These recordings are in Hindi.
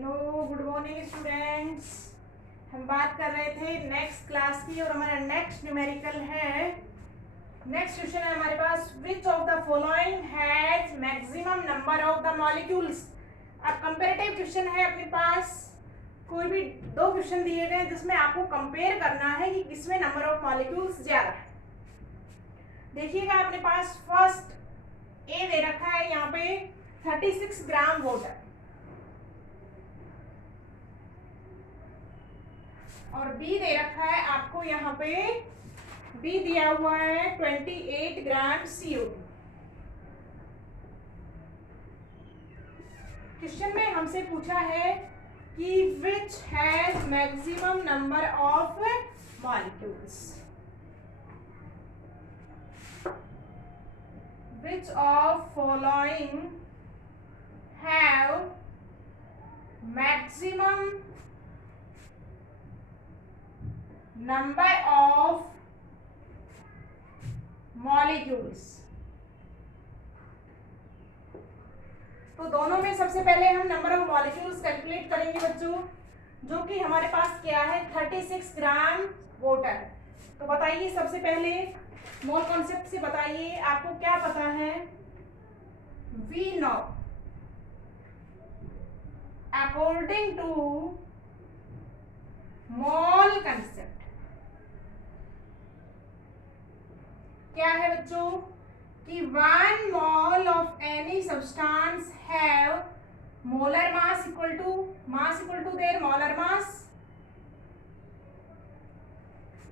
Hello, good morning students. हम बात कर रहे थे नेक्स्ट क्लास की और हमारा नेक्स्ट न्यूमेरिकल है। नेक्स्ट क्वेश्चन है हमारे पास, which of the following has maximum number of the molecules. अब कंपैरेटिव क्वेश्चन है अपने पास। कोई भी दो क्वेश्चन दिए गए जिसमें आपको कंपेयर करना है कि किसमें नंबर ऑफ मॉलिक्यूल्स ज्यादा है। देखिएगा अपने पास फर्स्ट ए दे रखा है यहाँ पे 36 ग्राम वाटर और बी दे रखा है आपको यहाँ पे, बी दिया हुआ है 28 ग्राम CO2। क्वेश्चन में हमसे पूछा है कि which has maximum number of molecules, which of following have maximum number of molecules. तो दोनों में सबसे पहले हम नंबर ऑफ मॉलिक्यूल्स कैलकुलेट करेंगे बच्चों, जो कि हमारे पास क्या है 36 ग्राम वाटर। तो बताइए सबसे पहले मोल कॉन्सेप्ट से बताइए, आपको क्या पता है। We know according to mole concept क्या है बच्चों कि 1 mole of any substance have molar mass equal to their molar mass,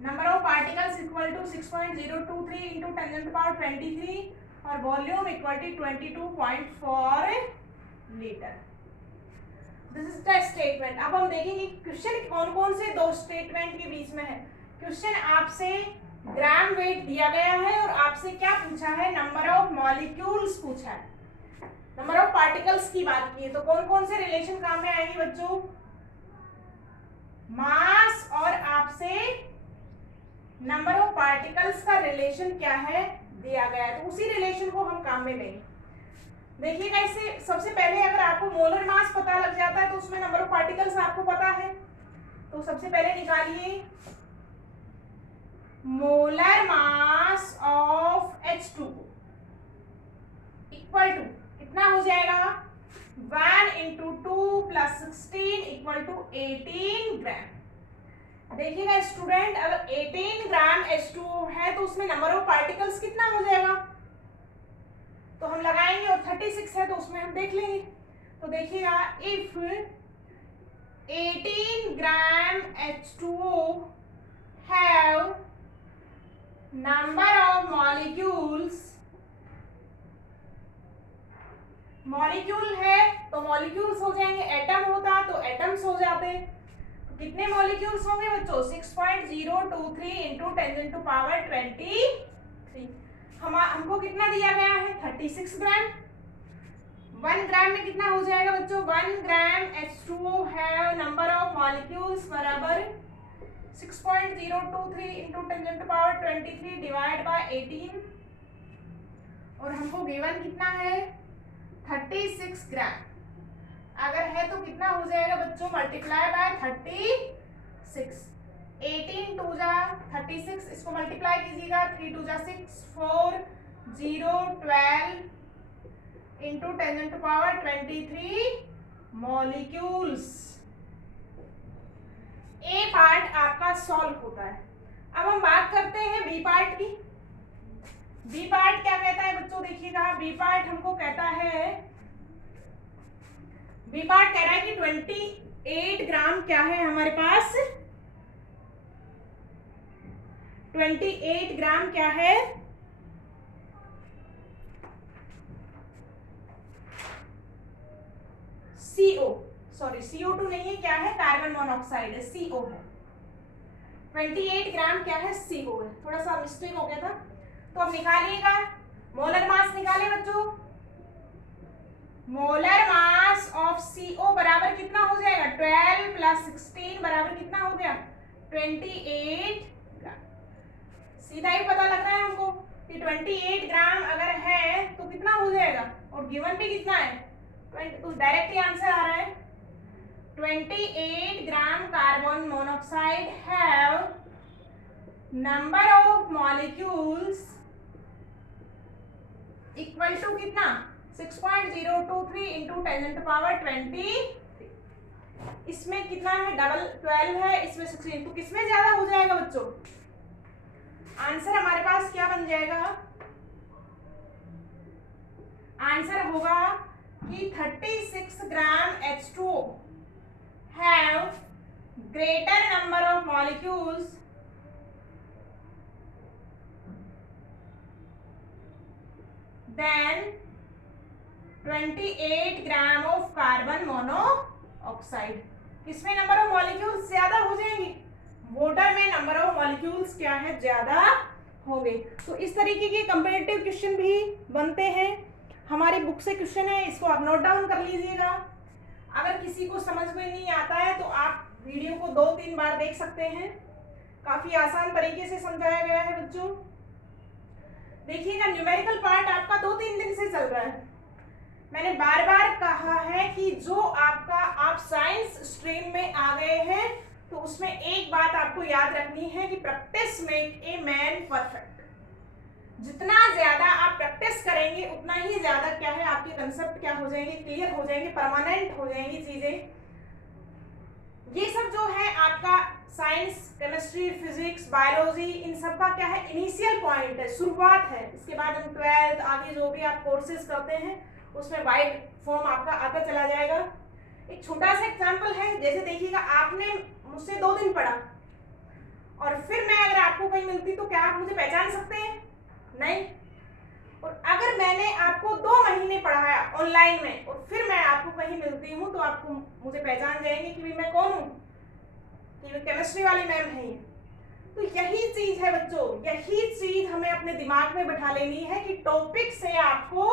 number of particles equal to 6.023 into 10⁻23 और volume equal to 22.4 litre. This is the statement. अब हम देखेंगे क्वेश्चन कौन कौन से दो स्टेटमेंट के बीच में है। क्वेश्चन आपसे ग्राम वेट दिया गया है और आपसे क्या पूछा है, नंबर ऑफ मॉलिक्यूल्स पूछा है। नंबर ऑफ पार्टिकल्स की बात की है तो कौन कौन से रिलेशन काम में आएंगे बच्चों, मास और आपसे नंबर ऑफ पार्टिकल्स का रिलेशन क्या है दिया गया है, तो उसी रिलेशन को हम काम में लेंगे। देखिएगा इससे सबसे पहले अगर आपको मोलर मास पता लग जाता है तो उसमें नंबर ऑफ पार्टिकल्स आपको पता है। तो सबसे पहले निकालिए molar mass of H2 equal to कितना हो जाएगा 1 into 2 plus 16 equal to 18 gram. देखिएगा स्टूडेंट, अगर 18 ग्राम H2O है तो उसमें नंबर ऑफ पार्टिकल्स कितना हो जाएगा, तो हम लगाएंगे और 36 है तो उसमें हम देख लेंगे। तो देखिएगा if 18 gram H2O have number of molecules, molecule है तो मॉलिक्यूल्स हो जाएंगे, एटम होता तो एटम्स हो जाते। तो कितने मॉलिक्यूल्स होंगे बच्चों 6.023 इंटू 10⁻23। हमको कितना दिया गया है 36 ग्राम। 1 ग्राम में कितना हो जाएगा बच्चों, 1 ग्राम H2O have number of molecules बराबर 6.023 इंटू 10⁻23 डिवाइड बाय 18 और हमको गिवन कितना है 36 ग्राम। अगर है तो कितना हो जाएगा बच्चों, मल्टीप्लाई बाय 36। 18 टू जा 36, इसको मल्टीप्लाई कीजिएगा 3 टू जा 6 4 0 12 इंटू 10⁻23 मॉलिक्यूल्स। ए पार्ट आपका सॉल्व होता है। अब हम बात करते हैं बी पार्ट की। बी पार्ट क्या कहता है बच्चों, देखिएगा बी पार्ट हमको कहता है, बी पार्ट कह रहा है कि 28 ग्राम क्या है हमारे पास, 28 ग्राम क्या है CO, सॉरी CO2 नहीं है, क्या है कार्बन मोनोऑक्साइड है, CO है। 28 ग्राम क्या है CO है, थोड़ा सा मिस्टेक हो गया था। तो अब निकालिएगा मोलर मास, निकाले बच्चों। मोलर मास ऑफ CO बराबर कितना हो जाएगा 12 प्लस 16 बराबर कितना हो गया 28 ग्राम। सीधा ही पता लग रहा है हमको कि 28 ग्राम अगर है तो कितना हो जाएगा, और गिवन भी कितना है 20, तो डायरेक्टली आंसर आ रहा है 28 gram carbon monoxide have number of molecules equal to कितना 6.023 इंटू 10⁻20। इसमें कितना है डबल 12 है, इसमें 16, तो किसमें ज्यादा हो जाएगा बच्चों? आंसर हमारे पास क्या बन जाएगा? आंसर होगा कि 36 gram H2O have greater number of molecules than 28 gram of carbon monoxide. किसमें नंबर ऑफ मॉलिक्यूल्स ज्यादा हो जाएंगे? वाटर में नंबर ऑफ मॉलिक्यूल्स क्या है? ज्यादा होंगे। तो इस तरीके के कंपैरेटिव क्वेश्चन भी बनते हैं। हमारी बुक से क्वेश्चन है, इसको आप नोट डाउन कर लीजिएगा। अगर किसी को समझ में नहीं आता है तो आप वीडियो को 2-3 बार देख सकते हैं। काफी आसान तरीके से समझाया गया है बच्चों। देखिएगा, न्यूमेरिकल पार्ट आपका 2-3 दिन से चल रहा है। मैंने बार बार कहा है कि जो आपका आप साइंस स्ट्रीम में आ गए हैं तो उसमें एक बात आपको याद रखनी है कि practice make a man perfect. जितना ज्यादा आप प्रैक्टिस करेंगे उतना ही ज्यादा क्या है, आपके कंसेप्ट क्या हो जाएंगे? क्लियर हो जाएंगे, परमानेंट हो जाएंगी चीजें। ये सब जो है आपका साइंस, केमिस्ट्री, फिजिक्स, बायोलॉजी, इन सब का क्या है? इनिशियल पॉइंट है, शुरुआत है। इसके बाद हम 12th आगे जो भी आप कोर्सेज करते हैं उसमें वाइड फॉर्म आपका आता चला जाएगा। एक छोटा सा एग्जांपल है, जैसे देखिएगा, आपने मुझसे 2 दिन पढ़ा और फिर मैं अगर आपको कहीं मिलती तो क्या आप मुझे पहचान सकते हैं? नहीं। और अगर मैंने आपको 2 महीने पढ़ाया ऑनलाइन में और फिर मैं आपको कहीं मिलती हूँ तो आपको मुझे पहचान जाएंगे कि मैं कौन हूँ, कि केमिस्ट्री वाली मैम है। तो यही चीज है बच्चों, यही चीज हमें अपने दिमाग में बैठा लेनी है कि टॉपिक से आपको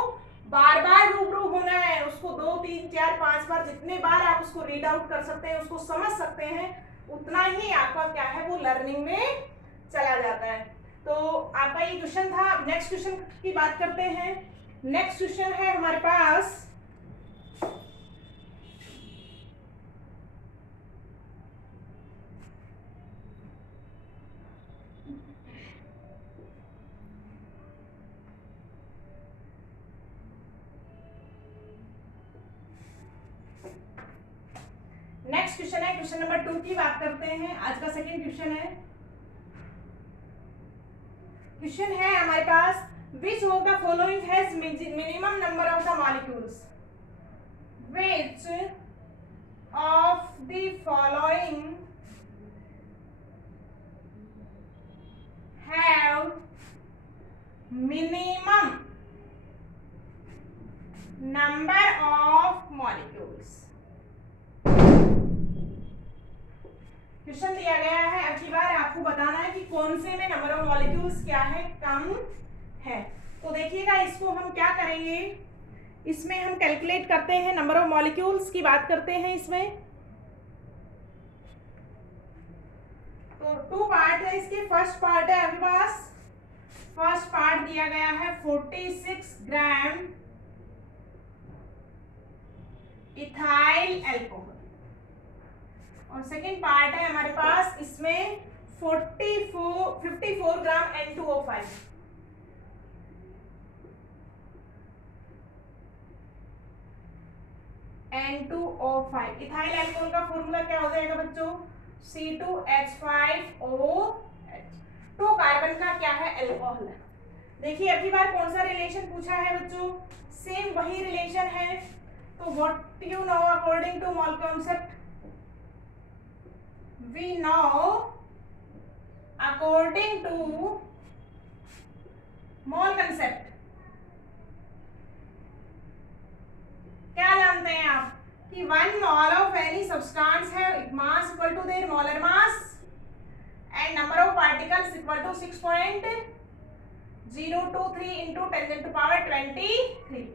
बार बार रूबरू होना है। उसको 2, 3, 4, 5 बार, जितने बार आप उसको रीड आउट कर सकते हैं, उसको समझ सकते हैं, उतना ही आपका क्या है वो लर्निंग में चला जाता है। तो आपका ये क्वेश्चन था। अब नेक्स्ट क्वेश्चन की बात करते हैं। नेक्स्ट क्वेश्चन है हमारे पास क्वेश्चन नंबर 2 की बात करते हैं। आज का सेकंड क्वेश्चन है। क्वेश्चन है हमारे पास, which of the following has minimum number of the molecules? Which of the following have minimum number of molecules? Question दिया गया है, अब की बार आपको बताना है कि कौन से में नंबर ऑफ मॉलिक्यूल्स क्या है, कम है। तो देखिएगा, इसको हम क्या करेंगे, इसमें हम कैलकुलेट करते हैं, नंबर ऑफ मॉलिक्यूल्स की बात करते हैं इसमें। तो 2 पार्ट है इसके। फर्स्ट पार्ट है आपके पास, फर्स्ट पार्ट दिया गया है 46 ग्राम इथाइल अल्कोहल और सेकेंड पार्ट है हमारे पास इसमें 54 ग्राम N2O5। N2O5 इथाइल अल्कोहल का फॉर्मूला क्या हो जाएगा बच्चों? C2H5OH। 2 कार्बन का क्या है? अल्कोहल है। देखिए अब की बार कौन सा रिलेशन पूछा है बच्चों? सेम वही रिलेशन है। तो what you know according to mole concept? We know according to mole concept क्या जानते हैं आप कि 1 mole of any substance have mass equal to their molar mass and number of particles equal to 6.023 into 10⁻23।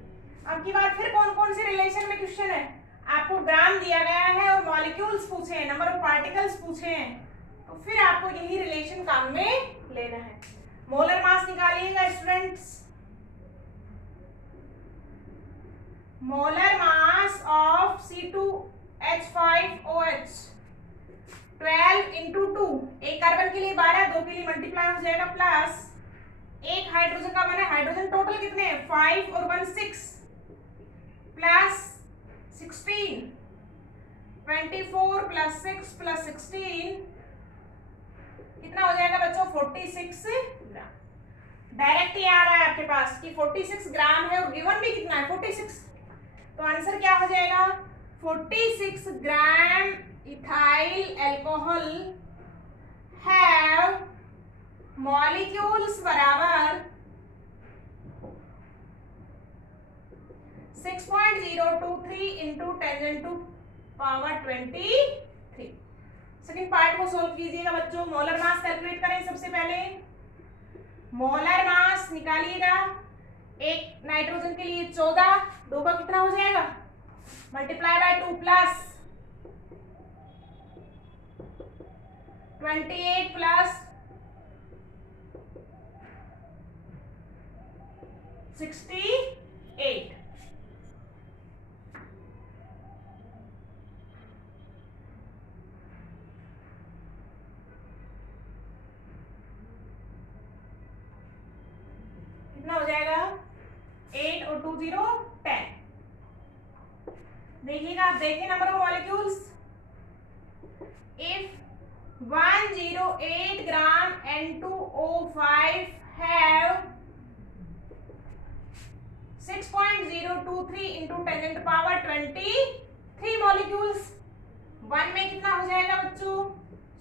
अब की बार फिर कौन कौन से रिलेशन में क्वेश्चन है? आपको ग्राम दिया गया है और मॉलिक्यूल्स पूछे हैं, नंबर ऑफ पार्टिकल्स पूछे हैं, तो फिर आपको यही रिलेशन काम में लेना है। मोलर मास निकालिएगा students. Molar mass of C2H5 के लिए मल्टीप्लाई हो जाएगा प्लस, एक हाइड्रोजन का बना, हाइड्रोजन टोटल कितने हैं 5 और 1 6 प्लस 16, 24 प्लस 6 प्लस 16 कितना हो जाएगा बच्चों 46 ग्राम। डायरेक्ट ही आ रहा है आपके पास कि 46 ग्राम है और गिवन भी कितना है 46, तो आंसर क्या हो जाएगा 46 gram ethyl alcohol have molecules बराबर 6.023 इंटू 10⁻23। सेकेंड पार्ट को सोल्व कीजिएगा बच्चों। मोलर मास कैलकुलेट करें सबसे पहले। मोलर मास निकालिएगा, एक नाइट्रोजन के लिए 14, 2 का कितना हो जाएगा मल्टीप्लाई बाय 2 प्लस 28 प्लस 68, कितना हो जाएगा 8 और 2 0 10। देखिएगा, आप देखिए number of molecules. If 108 gram N2O5 have 6.023 into 10⁻23 molecules. 1 में कितना हो जाएगा बच्चों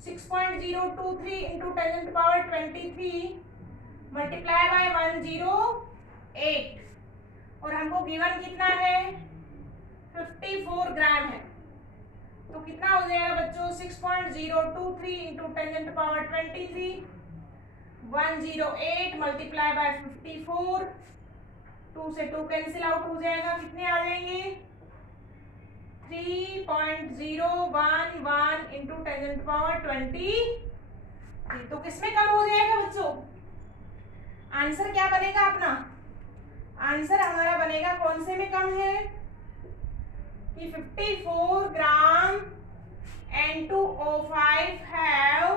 6.023 into 10⁻23 मल्टीप्लाई बाय 108, और हमको गिवन कितना है 54 ग्राम है, तो कितना हो जाएगा बच्चों 6.023 into 10⁻23 108 मल्टीप्लाई बाय 54, 2 से 2 कैंसिल आउट हो जाएगा, कितने आ जाएंगे 3.011 into 10⁻23। तो किसमें कम हो जाएगा बच्चों, आंसर क्या बनेगा अपना, आंसर हमारा बनेगा कौन से में कम है कि 54 ग्राम N2O5 have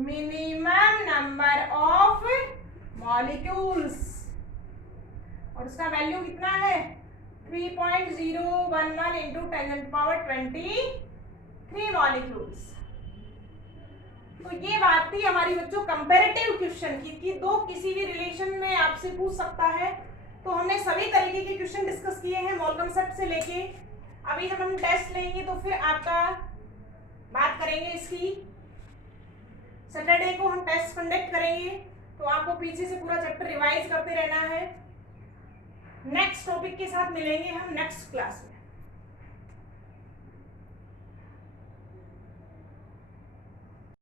minimum number of molecules, और उसका वैल्यू कितना है 3.011 into 10⁻23 मॉलिक्यूल्स। तो ये बात थी हमारी बच्चों कंपैरेटिव क्वेश्चन की, कि दो किसी भी रिलेशन में आपसे पूछ सकता है। तो हमने सभी तरीके के क्वेश्चन डिस्कस किए हैं मोल कंसेप्ट से लेके। अभी जब हम टेस्ट लेंगे तो फिर आपका बात करेंगे इसकी। सैटरडे को हम टेस्ट कंडक्ट करेंगे, तो आपको पीछे से पूरा चैप्टर रिवाइज करते रहना है। नेक्स्ट टॉपिक के साथ मिलेंगे हम नेक्स्ट क्लास में।